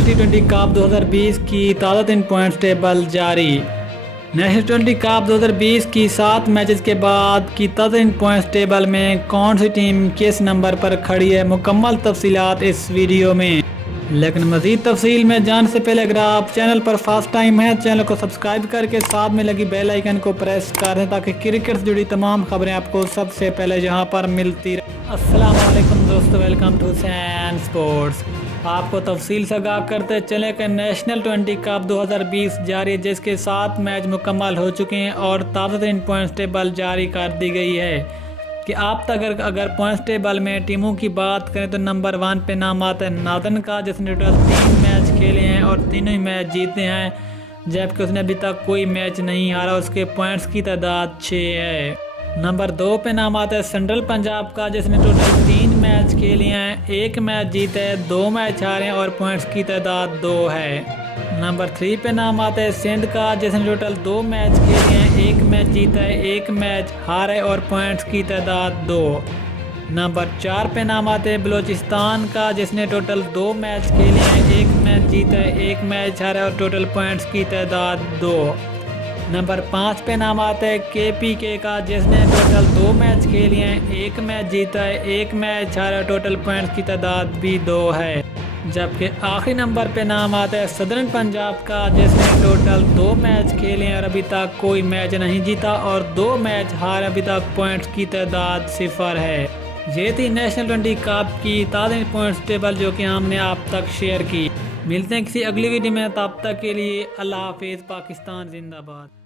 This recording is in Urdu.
نیشنل ٹی20 کپ 2020 کی تازہ ترین پوائنٹس ٹیبل جاری۔ نیشنل ٹی20 کپ 2020 کی 7 میچز کے بعد کی تازہ ترین پوائنٹس ٹیبل میں کون سی ٹیم کس نمبر پر کھڑی ہے، مکمل تفصیلات اس ویڈیو میں۔ لیکن مزید تفصیل میں جان سے پہلے اگر آپ چینل پر فرسٹ ٹائم ہیں چینل کو سبسکرائب کر کے ساتھ میں لگی بیل آئیکن کو پریس کر دیں تاکہ کرکٹ سے جڑی تمام خبریں آپ کو سب سے پہلے یہاں پر ملتی رہیں۔ السلام علیکم دوستو، ویلکم ٹو حسین سپورٹس۔ آپ کو تفصیل سے آگاہ کرتے چلیں کہ نیشنل ٹی20 کپ 2020 جاری ہے، جس کے 7 میچ مکمل ہو چکے ہیں اور تازہ ترین پوائنٹس ٹیبل جاری کر دی گئی ہے کہ آپ تک اگر پوائنٹس ٹیبل میں ٹیموں کی بات کریں تو نمبر 1 پہ نام آتا ہے ناردرن کا، جس نے ٹوٹل 3 میچ کھیلے ہیں اور تینوں ہی میچ جیتے ہیں، جبکہ اس نے ابھی تک کوئی میچ نہیں ہارا۔ اس کے پوائنٹس کی تعداد 6 ہے۔ نمبر 2 پہ نام آتا ہے سینٹرل پنجاب کا، جس نے ٹوٹل 3 میچ کھیلے ہیں، 1 میچ جیتا ہے، 2 میچ ہارے ہیں اور پوائنٹس کی تعداد 2 ہے۔ نمبر 3 پہ نام آتا ہے سندھ کا، جس نے ٹوٹل 2 میچ کھیلے ہیں، 1 میچ جیتا ہے، 1 میچ ہارا ہے اور پوائنٹس کی تعداد 2۔ نمبر 4 پہ نام آتے ہیں بلوچستان کا، جس نے ٹوٹل 2 میچ کھیلے ہیں، 1 میچ جیتا ہے، 1 میچ ہارا ہے اور ٹوٹل پوائنٹس کی تعداد 2۔ نمبر 5 پہ نام آتا ہے KPK کا، جس نے ٹوٹل 2 میچ کھیلے ہیں، 1 میچ جیتا ہے، 1 میچ ہارا ہے، ٹوٹل پوائنٹس کی تعداد بھی 2 ہے۔ جبکہ آخری نمبر پہ نام آتا ہے سدرن پنجاب کا، جس نے ٹوٹل 2 میچ کھیلے ہیں اور ابھی تک کوئی میچ نہیں جیتا اور 2 میچ ہارے، ابھی تک پوائنٹس کی تعداد 0 ہے۔ یہ تھی نیشنل ٹی20 کپ کی تازہ پوائنٹس ٹیبل جو کہ ہم نے آپ تک شیئر کی۔ ملتے ہیں کسی اگلی ویڈیو میں، تب تک کے لیے اللہ حافظ۔ پاکستان زندہ باد۔